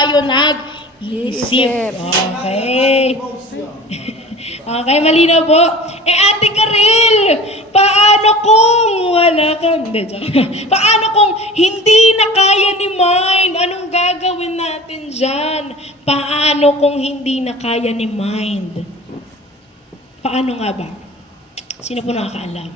tayo nag-iisip. Okay. Okay, malinaw po. Ate Karil, paano kung wala kang... Paano kung hindi na kaya ni mind? Anong gagawin natin dyan? Paano kung hindi na kaya ni mind? Paano nga ba? Sino po nakakaalam?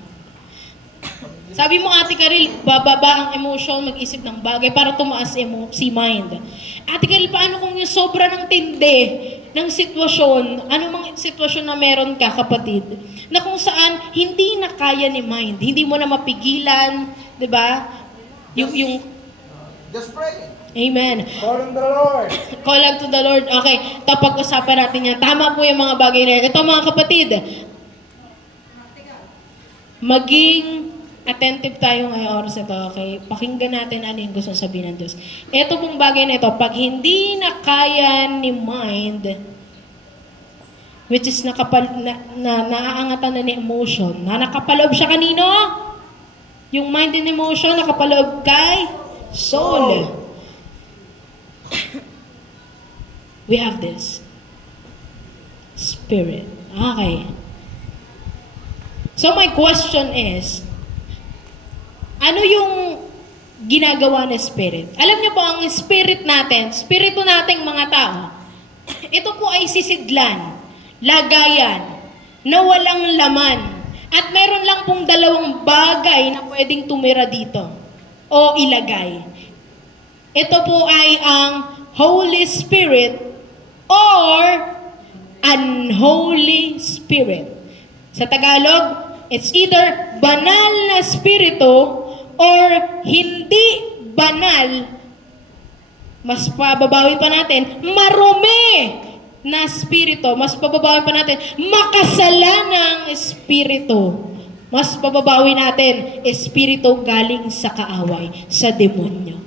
Sabi mo, Ate Karil, bababa ang emotion, mag-isip ng bagay para tumaas si mind. Ate Karil, paano kung yung sobra ng tindi ng sitwasyon, anong mga sitwasyon na meron ka, kapatid, na kung saan hindi na kaya ni mind, hindi mo na mapigilan, di ba? Just pray. Amen. Call on the Lord. Call unto the Lord. Okay, pag-usapan natin yan. Tama po yung mga bagay na yan. Ito mga kapatid, maging attentive tayo ngayong oras ito, okay? Pakinggan natin ano yung gusto sabihin ng Diyos. Ito pong bagay na ito, pag hindi na kaya ni mind, which is naaangatan na ni emotion, na nakapaloob siya kanino? Yung mind and emotion, nakapaloob kay soul. We have this. Spirit. Okay. So my question is, ano yung ginagawa ng Spirit? Alam niyo po, ang Spirit natin, Spirito nating mga tao, ito po ay sisidlan, lagayan, na walang laman. At meron lang pong dalawang bagay na pwedeng tumira dito o ilagay. Ito po ay ang Holy Spirit or unholy spirit. Sa Tagalog, it's either banal na spirito or hindi banal, mas pababawin pa natin, marumi na spirito, mas pababawin pa natin, makasalanang spirito. Mas pababawin natin, espiritu galing sa kaaway, sa demonyo.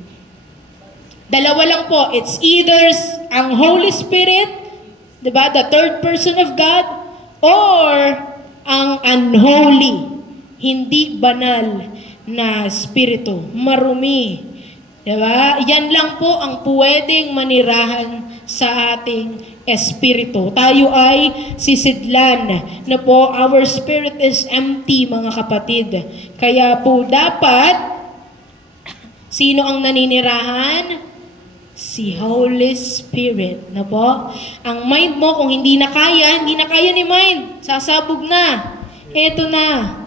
Dalawa lang po, it's either ang Holy Spirit, diba, the third person of God, or ang unholy, hindi banal na spirito, marumi. Diba? Yan lang po ang pwedeng manirahan sa ating espiritu. Tayo ay sisidlan na po, our spirit is empty, mga kapatid. Kaya po dapat, sino ang naninirahan? Si Holy Spirit na po. Ang mind mo, kung hindi na kaya ni mind. Sasabog na. Eto na.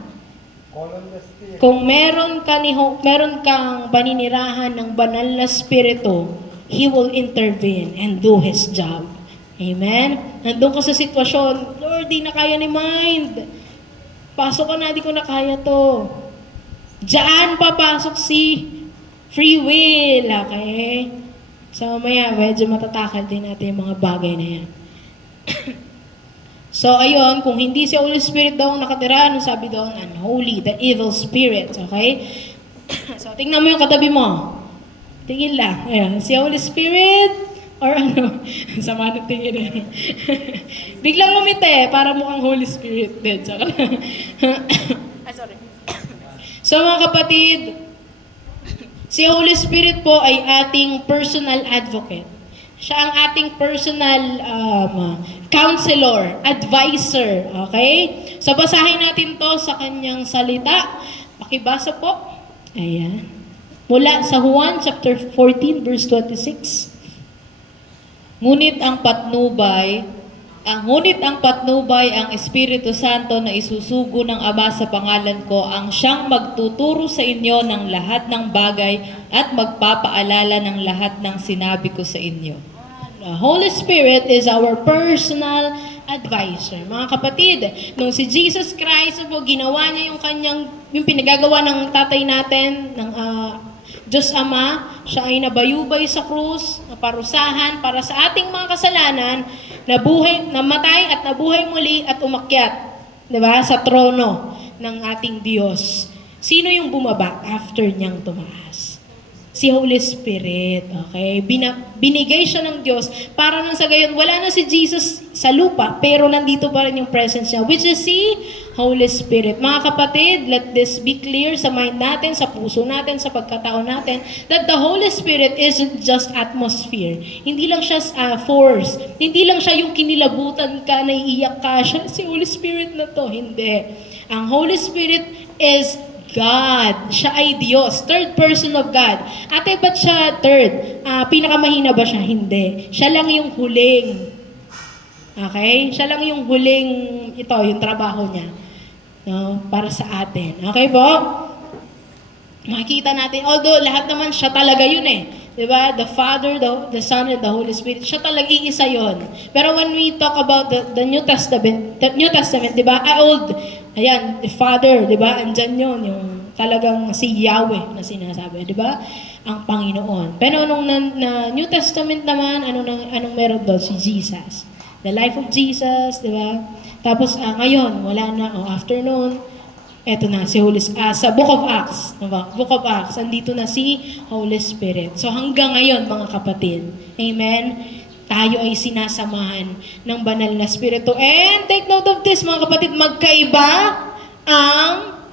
Kung meron kang paninirahan ng banal na spirito, He will intervene and do His job. Amen? Nandun ka sa sitwasyon, Lord, di na kaya ni mind. Pasok ka na, di ko na kaya to. Diyan papasok si free will, okay? So, maya, medyo matatakal din natin yung mga bagay na yan. So, ayun, kung hindi si Holy Spirit daw ang nakatira, ano sabi daw, unholy, the evil spirit, okay? So, tingnan mo yung katabi mo. Tingin lang. Ayan, si Holy Spirit, or ano, sama ng tingin. Biglang umite, para mukhang Holy Spirit din. So, sorry. So, mga kapatid, si Holy Spirit po ay ating personal advocate. Siya ang ating personal counselor, advisor. Okay? So, basahin natin to sa kanyang salita. Pakibasa po. Ayan. Mula sa Juan chapter 14, verse 26. Ngunit ang patnubay, ang Espiritu Santo na isusugo ng Ama sa pangalan ko, ang siyang magtuturo sa inyo ng lahat ng bagay at magpapaalala ng lahat ng sinabi ko sa inyo. The Holy Spirit is our personal advisor. Mga kapatid, nung si Jesus Christ po, ginawa niya yung pinagagawa ng tatay natin, ng Diyos Ama, siya ay nabayubay sa krus, naparusahan para sa ating mga kasalanan, namatay at nabuhay muli at umakyat, diba, sa trono ng ating Diyos. Sino yung bumaba after niyang tumaas? Si Holy Spirit, okay? Binigay siya ng Diyos para nang sa gayon, wala na si Jesus sa lupa, pero nandito pa rin yung presence niya, which is si Holy Spirit. Mga kapatid, let this be clear sa mind natin, sa puso natin, sa pagkatao natin, that the Holy Spirit isn't just atmosphere. Hindi lang siya force. Hindi lang siya yung kinilabutan ka, naiiyak ka, siya si Holy Spirit na to. Hindi. Ang Holy Spirit is God. Siya ay Diyos. Third person of God. Ate, ba't siya third? Pinakamahina ba siya? Hindi. Siya lang yung huling. Okay? Siya lang yung huling, yung trabaho niya. No? Para sa atin. Okay po? Makikita natin, although lahat naman siya talaga yun eh. Diba? The Father, the Son, and the Holy Spirit. Siya talaga iisa yun. Pero when we talk about the New Testament, diba? Ayan, the Father, diba? Andyan yun, yung talagang si Yahweh na sinasabi, diba? Ang Panginoon. Pero nung na New Testament naman, anong meron doon? Si Jesus. The life of Jesus, diba? Tapos ngayon, wala na, afternoon, eto na, si sa Book of Acts, diba? Book of Acts, andito na si Holy Spirit. So hanggang ngayon, mga kapatid, amen? Tayo ay sinasamahan ng banal na Espiritu. And take note of this, mga kapatid, magkaiba ang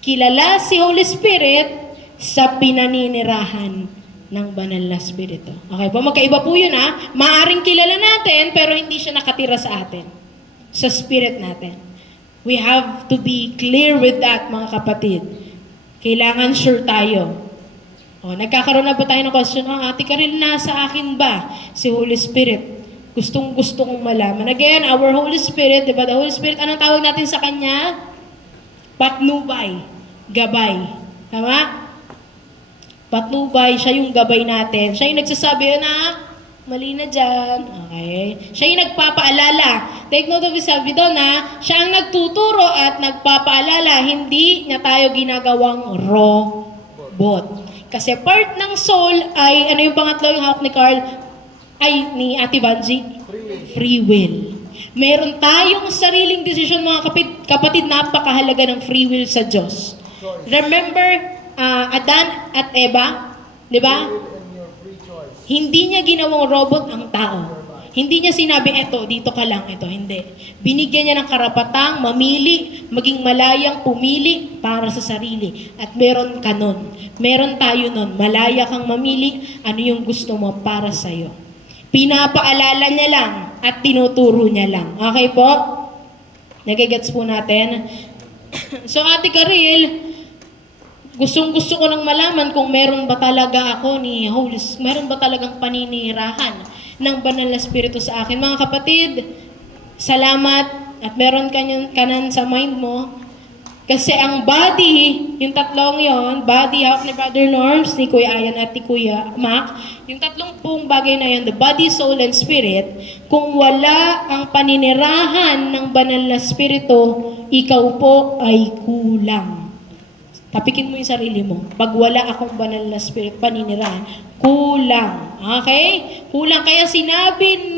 kilala si Holy Spirit sa pinaninirahan ng banal na Espiritu. Okay po, magkaiba po yun ha. Maaring kilala natin, pero hindi siya nakatira sa atin. Sa spirit natin. We have to be clear with that, mga kapatid. Kailangan sure tayo. Nagkakaroon na ba tayo ng question, Ate Karil, nasa akin ba si Holy Spirit? Gustong-gusto kong malaman. Again, our Holy Spirit, diba? The Holy Spirit, anong tawag natin sa Kanya? Patnubay. Gabay. Tama? Patnubay, siya yung gabay natin. Siya yung nagsasabi, mali na dyan. Okay? Siya yung nagpapaalala. Take note of this, sabi doon siya ang nagtuturo at nagpapaalala. Hindi niya tayo ginagawang robot. Kasi part ng soul ay, ano yung pangatlo yung hawak ni Carl? Ay, ni Ate Vanji? Free will. Meron tayong sariling decision, mga kapatid, napakahalaga ng free will sa Diyos. Remember, Adan at Eva, di ba? Hindi niya ginawang robot ang tao. Hindi niya sinabi, dito ka lang, hindi. Binigyan niya ng karapatang mamili, maging malayang pumili para sa sarili. At meron ka nun. Meron tayo nun. Malaya kang mamili, ano yung gusto mo para sa'yo. Pinapaalala niya lang at tinuturo niya lang. Okay po? Nagigets po natin. So, Ate Karil, gustong-gusto ko nang malaman kung meron ba talaga ako ni Holy Spirit, meron ba talagang paninirahan ng banal na Espiritu sa akin. Mga kapatid, salamat at meron kanan sa mind mo. Kasi ang body, yung tatlong yon, body, hawak ni Brother Norms, ni Kuya Ayan at ni Kuya Mac, yung tatlong pong bagay na yun, the body, soul, and spirit, kung wala ang paninirahan ng banal na Espiritu, ikaw po ay kulang. Tapikin mo yung sarili mo. Pag wala akong banal na Spirit, paninirahan, kulang. Okay? Kulang. Kaya sinabi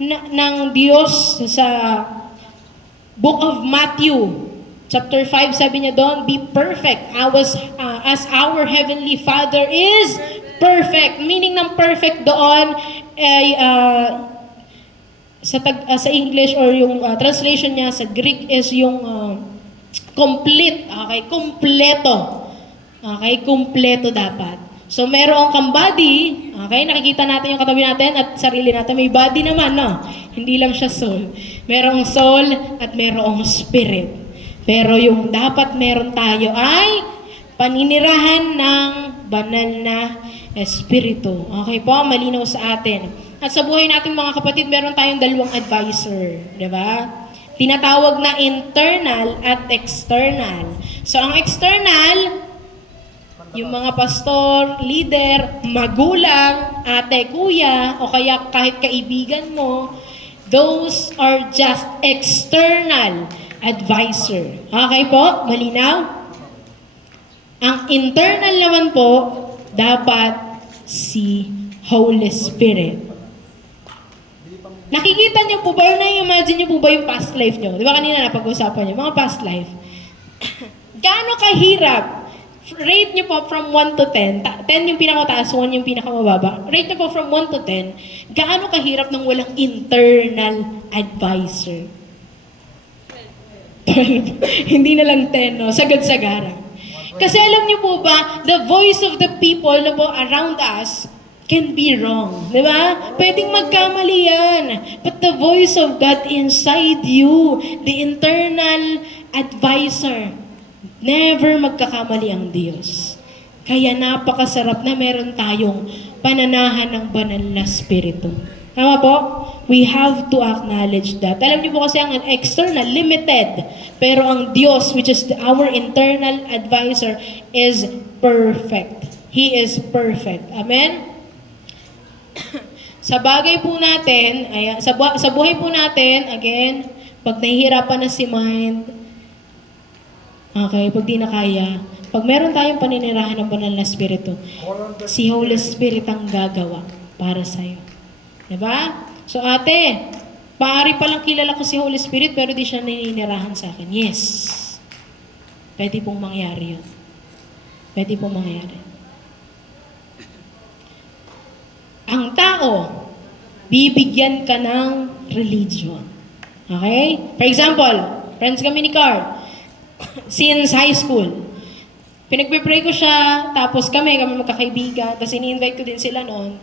ng Diyos sa Book of Matthew, chapter 5, sabi niya doon, be perfect as our Heavenly Father is perfect. Meaning ng perfect doon ay sa English or yung translation niya sa Greek is yung complete. Okay? Kumpleto. Okay? Kumpleto dapat. So, meron kang body. Okay? Nakikita natin yung katabi natin at sarili natin. May body naman, no? Hindi lang siya soul. Merong soul at merong spirit. Pero yung dapat meron tayo ay paninirahan ng banal na Espiritu. Okay po? Malinaw sa atin. At sa buhay natin, mga kapatid, meron tayong dalawang advisor. Diba? Tinatawag na internal at external. So, ang external, yung mga pastor, leader, magulang, ate, kuya, o kaya kahit kaibigan mo, those are just external advisor. Okay po? Malinaw? Ang internal naman po, dapat si Holy Spirit. Nakikita niyo po ba, na-imagine niyo po ba yung past life niyo? Di ba kanina napag-usapan niyo, mga past life. Gaano kahirap? Rate niyo po from 1 to 10. 10 yung pinakamataas, 1 yung pinakamababa. Rate niyo po from 1 to 10. Gaano kahirap nang walang internal advisor? 12. Hindi na lang 10, no? Sagad-sagaran. Kasi alam niyo po ba, the voice of the people na po around us can be wrong. Di ba? Pwedeng magkamali yan. But the voice of God inside you, the internal advisor, never magkakamali ang Diyos. Kaya napakasarap na meron tayong pananahan ng banal na spirito. Tama po? We have to acknowledge that. Alam niyo po kasi ang external, limited. Pero ang Diyos, which is our internal advisor, is perfect. He is perfect. Amen? Sa bagay po natin, sa buhay po natin, again, pag nahihirapan na si mind, okay, pag di na kaya, pag meron tayong paninirahan ng banal na spirito, si Holy Spirit ang gagawa para sa'yo. Diba? So ate, maaari palang kilala ko si Holy Spirit pero di siya naninirahan sa akin. Yes. Pwede pong mangyari yun. Pwede pong mangyari. Ang tao, bibigyan ka ng religion. Okay? For example, friends kami ni Carl, since high school. Pinagpipray ko siya, tapos kami magkakaibigan, tapos ini-invite ko din sila noon.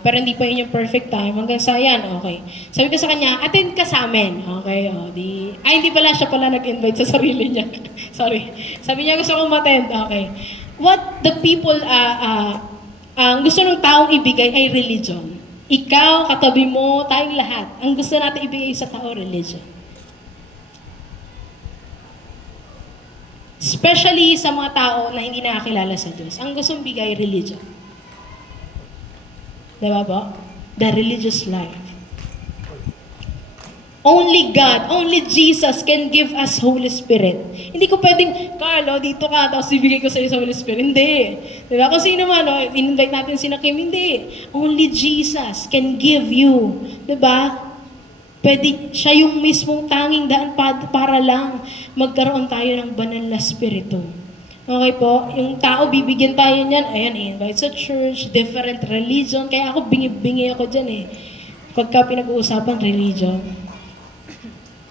Pero hindi pa yun yung perfect time. Hanggang sa yan, okay. Sabi ko sa kanya, attend ka sa amin. Okay, hindi pala, siya pala nag-invite sa sarili niya. Sorry. Sabi niya, gusto kong attend. Okay. What the people, ang gusto ng taong ibigay ay religion. Ikaw, katabi mo, tayong lahat. Ang gusto natin ibigay sa tao, religion. Especially sa mga tao na hindi nakakilala sa Diyos. Ang gustong bigay, religion. Diba po? The religious life. Only God, only Jesus can give us Holy Spirit. Hindi ko pwedeng, Carlo, dito ka, tapos ibigay ko sa iyo sa Holy Spirit. Hindi. Diba? Kung sino man, in-invite natin si Kim, hindi. Only Jesus can give you. Diba? Pwede, siya yung mismong tanging daan para lang magkaroon tayo ng banal na spirito. Okay po? Yung tao, bibigyan tayo niyan. Ayan, invite sa church, different religion. Kaya ako, bingi ako dyan eh. Pagka pinag-uusapan, religion.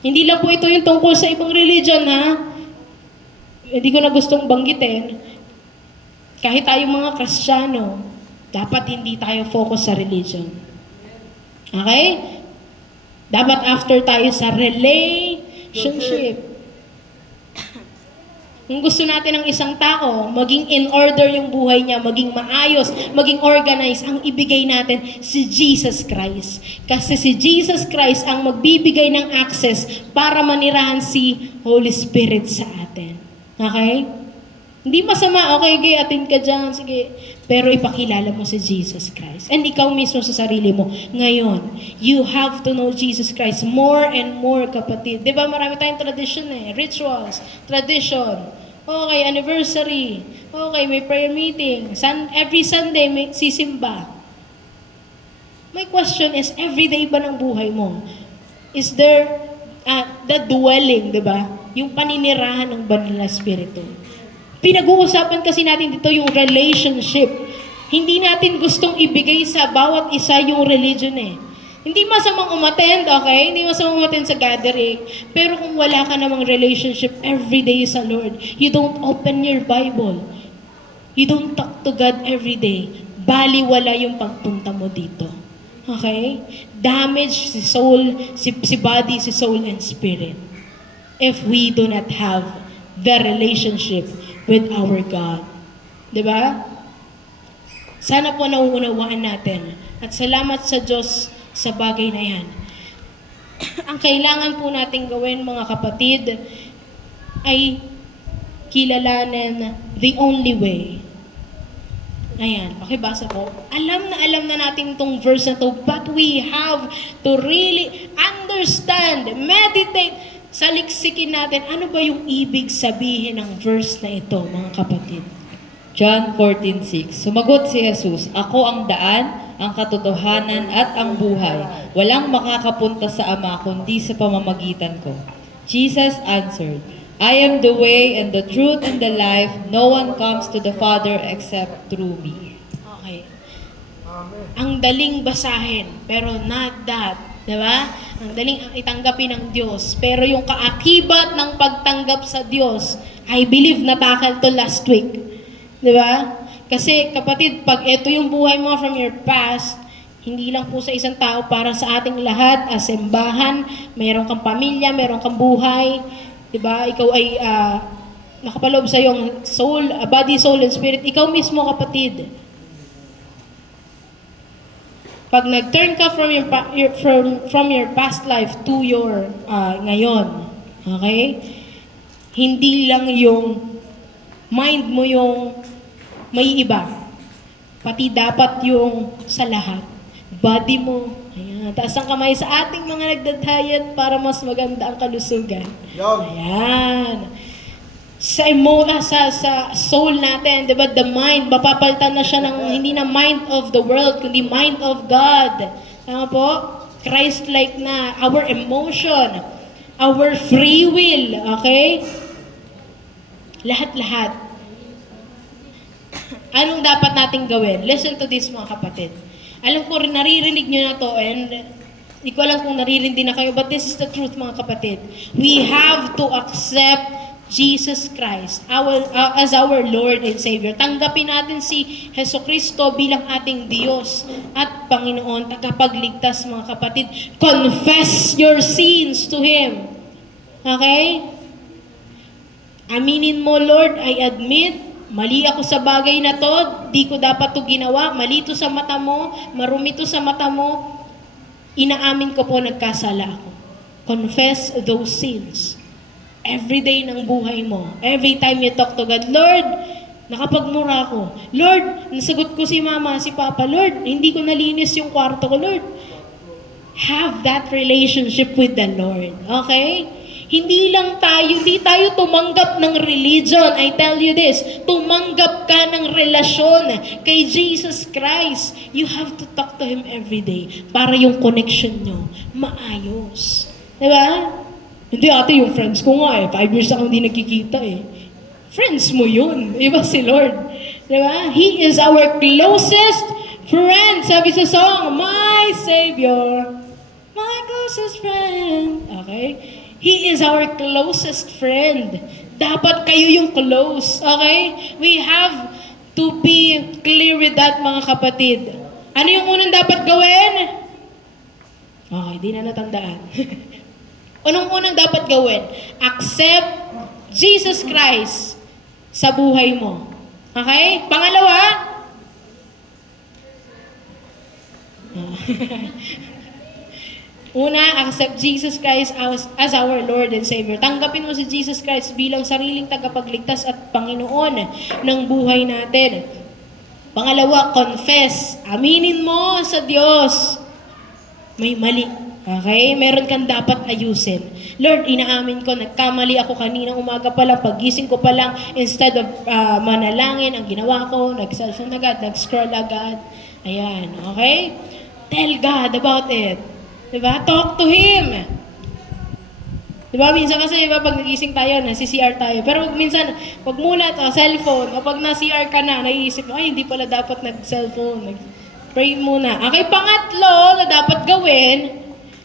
Hindi lang po ito yung tungkol sa ibang religion, ha? Hindi ko na gustong banggitin. Kahit tayong mga Kristiyano, dapat hindi tayo focus sa religion. Okay? Dapat after tayo sa relationship. Kung gusto natin ng isang tao, maging in order yung buhay niya, maging maayos, maging organized, ang ibigay natin si Jesus Christ. Kasi si Jesus Christ ang magbibigay ng access para manirahan si Holy Spirit sa atin. Okay? Hindi masama, okay, gay, attend ka dyan, sige. Pero ipakilala mo si Jesus Christ. And ikaw mismo sa sarili mo, ngayon, you have to know Jesus Christ more and more, kapatid. Di ba marami tayong tradition rituals, tradition. Okay, anniversary. Okay, may prayer meeting. Every Sunday, may sisimba. My question is, everyday ba ng buhay mo? Is there the dwelling, di ba? Yung paninirahan ng banal na spirito. Pinag-uusapan kasi natin dito yung relationship. Hindi natin gustong ibigay sa bawat isa yung religion Hindi masamang umattend, okay? Hindi masamang umattend sa gathering. Pero kung wala ka namang relationship everyday sa Lord, you don't open your Bible. You don't talk to God everyday. Baliwala yung pagpunta mo dito. Okay? Damage si soul, si body, si soul, and spirit. If we do not have the relationship with our God. Diba? Sana po nauunawaan natin. At salamat sa Diyos sa bagay na yan. Ang kailangan po nating gawin, mga kapatid, ay kilalanin the only way. Ayan, pakibasa po. Alam na natin itong verse na to, but we have to really understand, meditate, saliksikin natin, ano ba yung ibig sabihin ng verse na ito, mga kapatid? John 14:6. Sumagot si Jesus, "Ako ang daan, ang katotohanan at ang buhay. Walang makakapunta sa Ama kundi sa pamamagitan ko." Jesus answered, "I am the way and the truth and the life. No one comes to the Father except through me." Okay. Ang daling basahin, pero not that. Diba? Ang daling itanggapin ng Diyos. Pero yung kaakibat ng pagtanggap sa Diyos, I believe natakal to last week. Diba? Kasi kapatid, pag ito yung buhay mo from your past, hindi lang po sa isang tao, para sa ating lahat, as simbahan, mayroon kang pamilya, mayroon kang buhay, diba? Ikaw ay nakapaloob sa iyong soul, body, soul, and spirit. Ikaw mismo, kapatid. Pag nag-turn ka from your past life to your ngayon, okay? Hindi lang yung mind mo yung may iba. Pati dapat yung sa lahat. Body mo. Ayan. Taas ang kamay sa ating mga nagdadayat para mas maganda ang kalusugan. Ayan. Sa soul natin, 'di ba? The mind, mapapalitan na siya ng hindi na mind of the world, kundi mind of God. Tama po? Christ-like na, our emotion, our free will, okay? Lahat-lahat. Anong dapat nating gawin? Listen to this, mga kapatid. Alam ko rin, naririnig nyo na to, and hindi ko alam kung naririnig din na kayo, but this is the truth, mga kapatid. We have to accept Jesus Christ as our Lord and Savior. Tanggapin natin si Jesucristo bilang ating Diyos at Panginoon, tagapagligtas, mga kapatid. Confess your sins to Him. Okay? Aminin mo, Lord, I admit, mali ako sa bagay na to, di ko dapat to ginawa, mali to sa mata mo, marumi to sa mata mo, inaamin ko po, nagkasala ako. Confess those sins. Every day ng buhay mo. Every time you talk to God, Lord, nakapagmura ako. Lord, nasagot ko si mama, si papa. Lord, hindi ko nalinis yung kwarto ko. Lord, have that relationship with the Lord. Okay? Hindi tayo tumanggap ng religion. I tell you this, tumanggap ka ng relasyon kay Jesus Christ. You have to talk to Him every day para yung connection nyo maayos. Diba? Hindi ate, yung friends ko nga 5 years akong hindi nagkikita Friends mo yun. Iba si Lord. Diba? He is our closest friend. Sabi sa song, my Savior, my closest friend. Okay? He is our closest friend. Dapat kayo yung close. Okay? We have to be clear with that, mga kapatid. Ano yung unang dapat gawin? Okay, di na natandaan. Anong unang dapat gawin? Accept Jesus Christ sa buhay mo. Okay? Pangalawa? Una, accept Jesus Christ as our Lord and Savior. Tanggapin mo si Jesus Christ bilang sariling tagapagligtas at Panginoon ng buhay natin. Pangalawa, confess. Aminin mo sa Diyos. May mali. Okay? Meron kang dapat ayusin. Lord, inaamin ko, nagkamali ako kaninang umaga pa lang, pagising ko pa lang, instead of manalangin, ang ginawa ko, nag-cellphone agad, nag-scroll agad. Ayan, okay? Tell God about it. Diba? Talk to Him. Diba? Minsan kasi, diba, pag nagising tayo, nasi-CR tayo. Pero minsan, wag muna ito, cellphone. Kapag na-CR ka na, naiisip mo, ay, hindi pala dapat nag-cellphone. Pray muna. Okay, pangatlo na dapat gawin,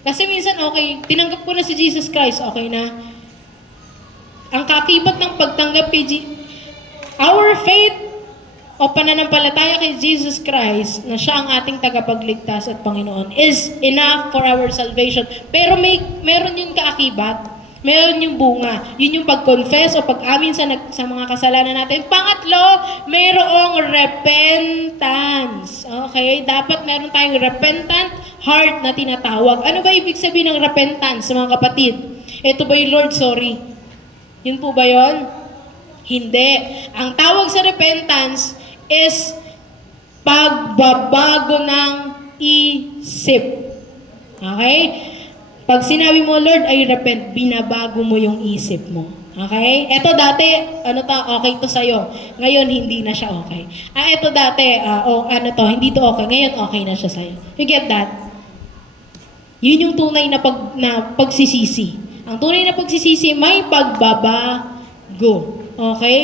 kasi minsan, okay, tinanggap ko na si Jesus Christ, okay na. Ang kakibat ng pagtanggap kay our faith o pananampalataya kay Jesus Christ na siya ang ating tagapagligtas at Panginoon is enough for our salvation. Pero meron yung kaakibat. Meron yung bunga. Yun yung pag-confess o pag-amin sa mga kasalanan natin. Pangatlo, mayroong repentance. Okay? Dapat meron tayong repentant heart na tinatawag. Ano ba ibig sabihin ng repentance, mga kapatid? Ito ba yung Lord, sorry? Yun po ba yun? Hindi. Ang tawag sa repentance is pagbabago ng isip. Okay? Pag sinabi mo, Lord, I repent, binabago mo yung isip mo. Okay? Ito dati, okay to sa'yo. Ngayon, hindi na siya okay. Ito dati, hindi to okay. Ngayon, okay na siya sa'yo. You get that? Yun yung tunay na pagsisisi. Ang tunay na pagsisisi, may pagbabago. Okay?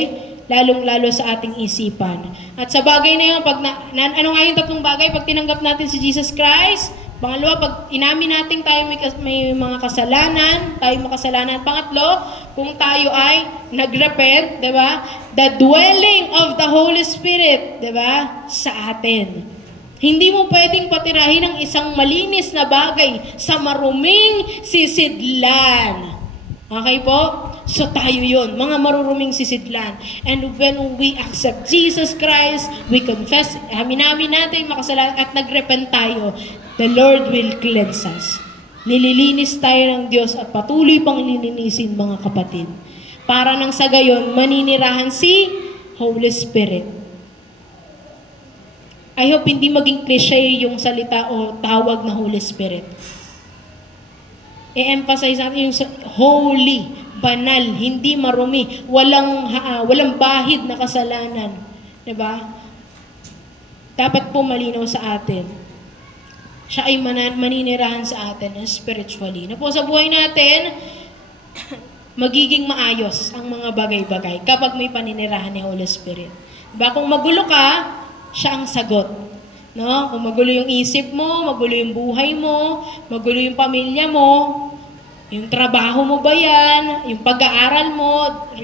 Lalong-lalo sa ating isipan. At sa bagay na yun, ano nga yung tatlong bagay? Pag tinanggap natin si Jesus Christ, Pangalawa, pag inamin natin tayo may mga kasalanan, tayo makasalanan. Pangatlo, kung tayo ay nagrepent, di ba? The dwelling of the Holy Spirit, di ba? Sa atin. Hindi mo pwedeng patirahin ang isang malinis na bagay sa maruming sisidlan. Okay po? So tayo yun, mga maruruming sisidlan. And when we accept Jesus Christ, we confess, amin natin makasalanan at nagrepent tayo, the Lord will cleanse us. Nililinis tayo ng Diyos at patuloy pang lilinisin mga kapatid. Para nang sa gayon, maninirahan si Holy Spirit. I hope hindi maging cliche yung salita o tawag na Holy Spirit. I-emphasize natin yung holy, banal, hindi marumi, walang bahid na kasalanan. Diba? Dapat po malinaw sa atin. Siya ay maninirahan sa atin spiritually. Na po sa buhay natin, magiging maayos ang mga bagay-bagay kapag may paninirahan ni Holy Spirit. Diba? Kung magulo ka, siya ang sagot. No? Kung magulo yung isip mo, magulo yung buhay mo, magulo yung pamilya mo, yung trabaho mo ba yan, yung pag-aaral mo,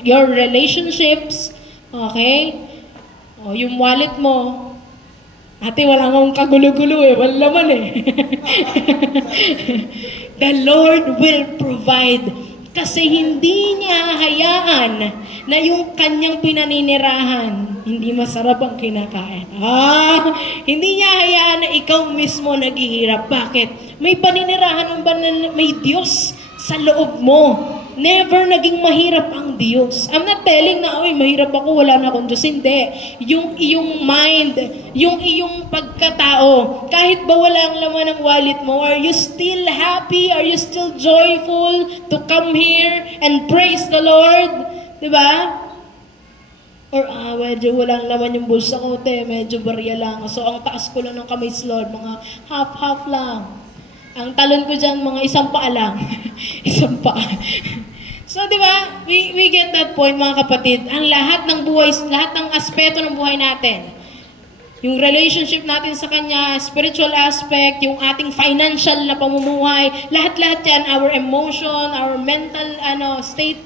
your relationships, okay? O, yung wallet mo, ate, wala akong kagulo-gulo wala laman The Lord will provide. Kasi hindi niya hayaan na yung kanyang pinaninirahan, hindi masarap ang kinakain. Hindi niya hayaan na ikaw mismo naghihirap. Bakit? May paninirahan ng banal, may Diyos sa loob mo. Never naging mahirap ang Diyos. I'm not telling na, mahirap ako, wala na akong Diyos. Hindi. Yung iyong mind, yung iyong pagkatao, kahit ba wala ang laman ng wallet mo, are you still happy? Are you still joyful to come here and praise the Lord? Diba? Or, medyo walang laman yung bulsa ko, medyo barya lang. So, ang taas ko lang ng kamay, Lord, mga half-half lang. Ang talon ko dyan, mga isang paa lang. Isang paa. So, di ba, we get that point, mga kapatid. Ang lahat ng buhay, lahat ng aspeto ng buhay natin, yung relationship natin sa Kanya, spiritual aspect, yung ating financial na pamumuhay, lahat-lahat yan, our emotion, our mental state,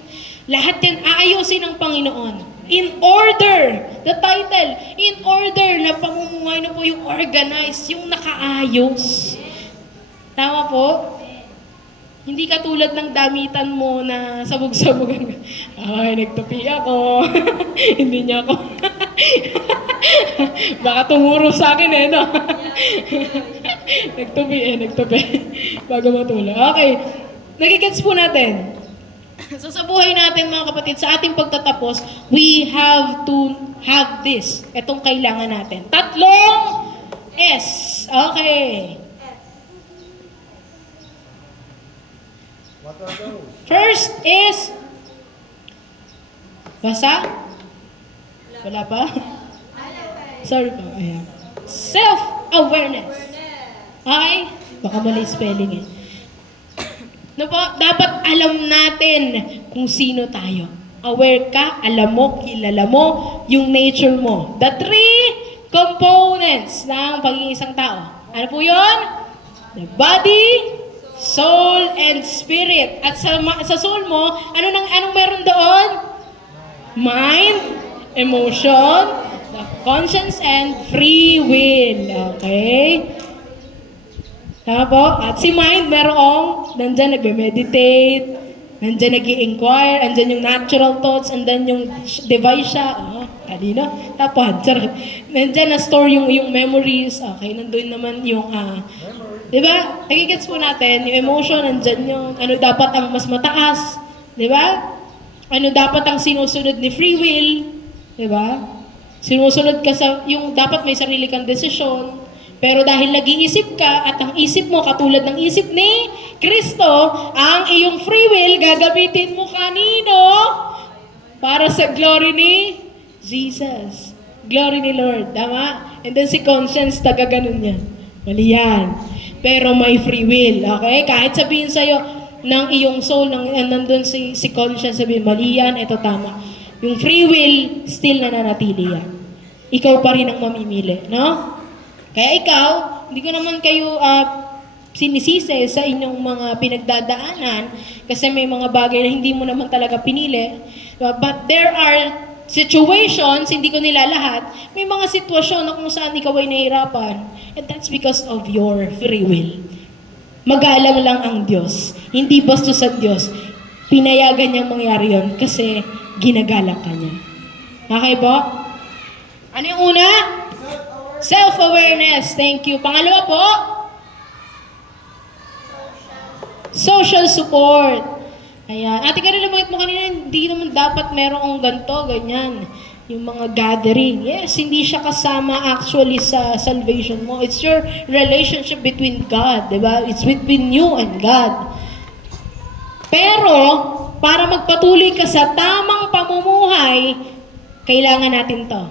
lahat yan aayusin ng Panginoon. In order, the title, in order na pamumuhay na po yung organized, yung nakaayos. Tama po? Hindi katulad ng damitan mo na sabog-sabog. Ay, nagtupi ako. Hindi niya ako. Baka tumuro sa akin no? Nagtupi. Bago matulog. Okay. Nagigets po natin. So sa buhay natin mga kapatid, sa ating pagtatapos, we have to have this. Itong kailangan natin. Tatlong S. Okay. First is, basa? Wala pa? Sorry po. Ayan. Self-awareness. Okay? Baka mali spelling No po, dapat alam natin kung sino tayo. Aware ka, alam mo, kilala mo, yung nature mo. The three components ng pagiging isang tao. Ano po yun? The body, soul, and spirit. At sa soul mo, anong meron doon? Mind, emotion, the conscience, and free will. Okay? Tama po? At si mind, merong, nandyan nagme-meditate, nandyan nag-i-inquire, nandyan yung natural thoughts, and then yung device siya. Kanina? Tapos, nandyan na-store yung memories. Okay, nandun naman yung diba? Nagigets po natin, yung emotion, nandyan yung ano dapat ang mas mataas. Diba? Ano dapat ang sinusunod ni free will. Diba? Sinusunod ka sa, yung dapat may sarili kang desisyon. Pero dahil nag-iisip ka at ang isip mo katulad ng isip ni Kristo, ang iyong free will gagamitin mo kanino? Para sa glory ni Jesus. Glory ni Lord. Tama? And then si conscience, taga ganun yan. Mali yan. Pero may free will, okay? Kahit sabihin sa'yo ng iyong soul, nandun si conscience, sabihin, mali yan, ito tama. Yung free will, still nananatili yan. Ikaw pa rin ang mamimili, no? Kaya ikaw, hindi ko naman kayo sinisisi sa inyong mga pinagdadaanan kasi may mga bagay na hindi mo naman talaga pinili. But there are situations, hindi ko nila lahat, may mga sitwasyon na kung saan ikaw ay nahihirapan. And that's because of your free will. Magalang lang ang Diyos. Hindi bastos sa Diyos. Pinayagan niyang mangyari yon kasi ginagalang ka niya. Okay po? Ano yung una? Self-awareness. Thank you. Pangalawa po? Social support. Ayan. Ate Karel, lumangit mo kanina, hindi naman dapat merong ganito, ganyan. Yung mga gathering. Yes, hindi siya kasama actually sa salvation mo. It's your relationship between God, di ba? It's between you and God. Pero, para magpatuloy ka sa tamang pamumuhay, kailangan natin to.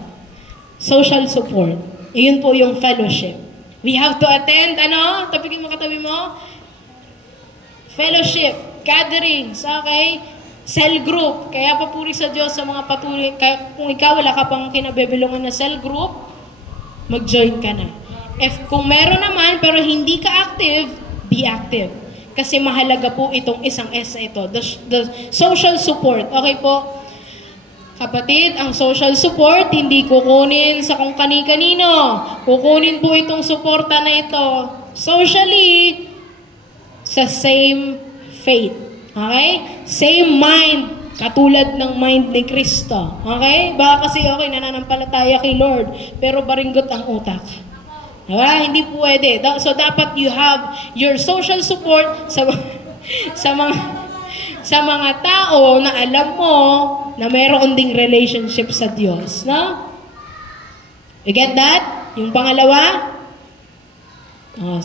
Social support. Iyon po yung fellowship. We have to attend, Tapikin mo katabi mo. Fellowship, gatherings, okay? Cell group. Kaya papuri sa Diyos sa mga patuloy. Kaya kung ikaw wala ka pang kinabebilungan na cell group, mag-join ka na. Kung meron naman pero hindi ka active, be active. Kasi mahalaga po itong isang S na ito. The social support. Okay po? Kapatid, ang social support, hindi kukunin sa kung kani-kanino. Kukunin po itong suporta na ito. Socially, sa same faith. Okay? Same mind. Katulad ng mind ni Kristo. Okay? Baka kasi nananampalataya kay Lord, pero baringgot ang utak. Diba? Hindi pwede. So, dapat you have your social support sa mga tao na alam mo na mayroon ding relationship sa Diyos. No? You get that? Yung pangalawa?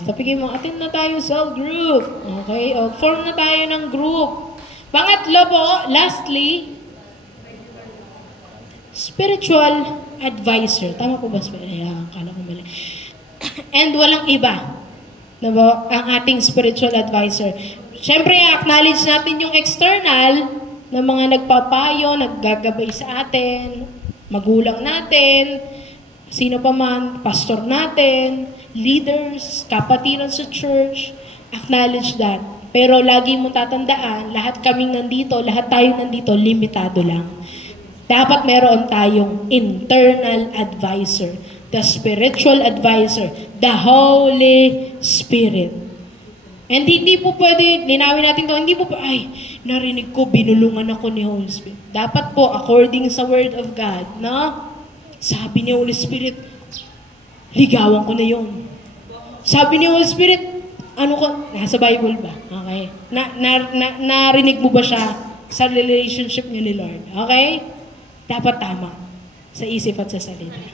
Tapigin mo, attend na tayo sa group. Okay? Form na tayo ng group. Pangatlo po, lastly, spiritual advisor. Tama po ba? Kala ko mali. And walang iba. Diba? Ang ating spiritual advisor. Siyempre, acknowledge natin yung external na mga nagpapayo, naggagabay sa atin, magulang natin, sino pa man, pastor natin, leaders, kapatiran sa church, acknowledge that. Pero lagi mong tatandaan, lahat kaming nandito, lahat tayo nandito, limitado lang. Dapat meron tayong internal advisor, the spiritual advisor, the Holy Spirit. And hindi po pwede, linawin natin to, hindi po narinig ko, binulungan ako ni Holy Spirit. Dapat po, according sa Word of God, sabi ni Holy Spirit, ligawan ko na yun. Sabi ni Holy Spirit, nasa Bible ba? Okay. Narinig mo ba siya sa relationship niyo ni Lord? Okay? Dapat tama. Sa isip at sa salita.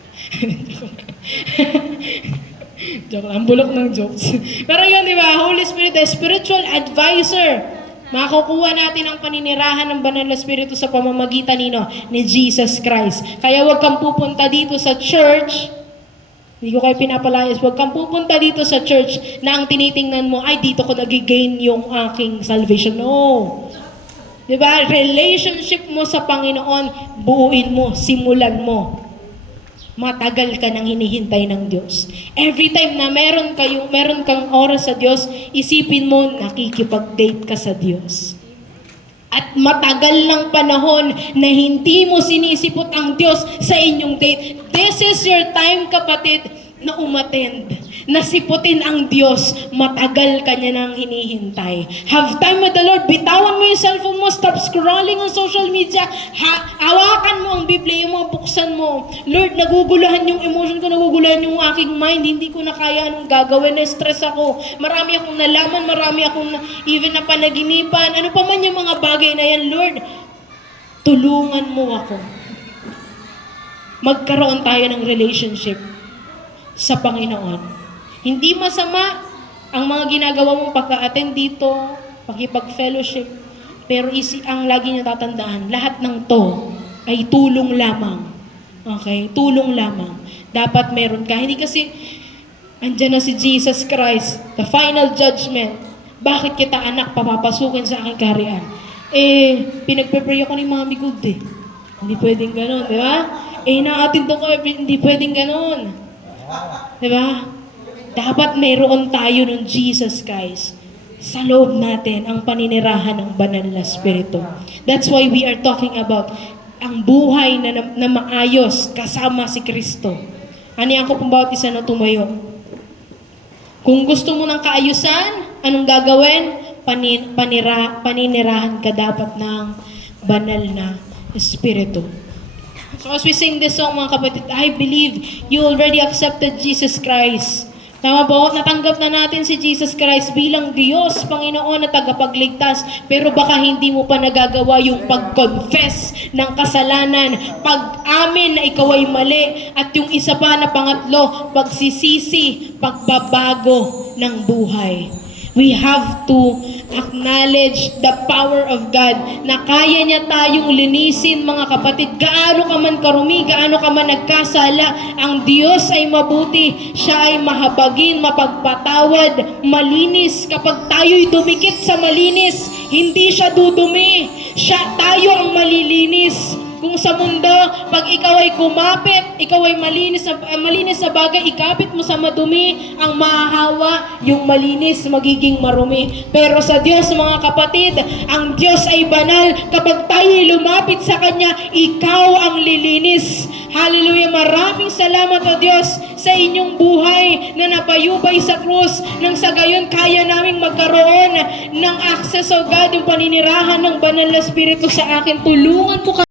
Joke lang. Bulok ng jokes. Pero yun, di ba? Holy Spirit, the spiritual advisor. Makukuha natin ang paninirahan ng Banal na Espiritu sa pamamagitan ni Jesus Christ. Kaya huwag kang pupunta dito sa church. Hindi ko kayo pinapalayas. Huwag kang pupunta dito sa church na ang tinitingnan mo, dito ko nagigain yung aking salvation. No. Diba? Relationship mo sa Panginoon, buuin mo, simulan mo. Matagal ka nang hinihintay ng Diyos. Every time na meron kang oras sa Diyos, isipin mo, nakikipag-date ka sa Diyos. At matagal ng panahon na hindi mo sinisipot ang Diyos sa inyong date. This is your time, kapatid, na umattend. Nasiputin ang Diyos, matagal ka niya nang hinihintay. Have time with the Lord. Bitawan mo yung cellphone mo, stop scrolling on social media. Hawakan mo ang Biblia mo, buksan mo. Lord, naguguluhan yung emotion ko, naguguluhan yung aking mind. Hindi ko na kaya anong gagawin, na-stress ako. Marami akong nalaman, marami akong even na panaginipan. Ano pa man yung mga bagay na yan, Lord, tulungan mo ako. Magkaroon tayo ng relationship sa Panginoon. Hindi masama ang mga ginagawa mong pagka-attend dito, pakipag-fellowship, pero ang lagi niyo tatandaan, lahat ng to ay tulong lamang. Okay? Tulong lamang. Dapat meron ka. Hindi kasi, andyan na si Jesus Christ, the final judgment. Bakit kita anak papapasukin sa aking kaharian? Pinagpe-pray ako ni Mami Good eh. Hindi pwedeng ganun, di ba? Naatin to ko, hindi pwedeng ganun. Di ba? dapat mayroon tayo ng Jesus Christ sa loob natin, ang paninirahan ng banal na Espiritu. That's why we are talking about ang buhay na maayos kasama si Kristo. Ano ko pong bawat isa na tumayo? Kung gusto mo ng kaayusan, anong gagawin? Paninirahan ka dapat ng banal na Espiritu. So as we sing this song, mga kapatid, I believe you already accepted Jesus Christ. Tama po, natanggap na natin si Jesus Christ bilang Diyos, Panginoon na tagapagligtas. Pero baka hindi mo pa nagagawa yung pag-confess ng kasalanan, pag-amin na ikaw ay mali, at yung isa pa na pangatlo, pagsisisi, pagbabago ng buhay. We have to acknowledge the power of God na kaya niya tayong linisin, mga kapatid. Gaano ka man karumi, gaano ka man nagkasala, ang Diyos ay mabuti. Siya ay mahabagin, mapagpatawad, malinis. Kapag tayo'y dumikit sa malinis, hindi siya dudumi. Tayo ang malilinis. Kung sa mundo, pag ikaw ay kumapit, ikaw ay malinis na bagay, ikapit mo sa madumi, ang mahahawa, yung malinis, magiging marumi. Pero sa Diyos, mga kapatid, ang Diyos ay banal. Kapag tayo ay lumapit sa Kanya, ikaw ang lilinis. Hallelujah! Maraming salamat, O Diyos, sa inyong buhay na napayubay sa krus. Nang sa gayon, kaya naming magkaroon ng access, O God, yung paninirahan ng banal na Espiritu sa akin. Tulungan mo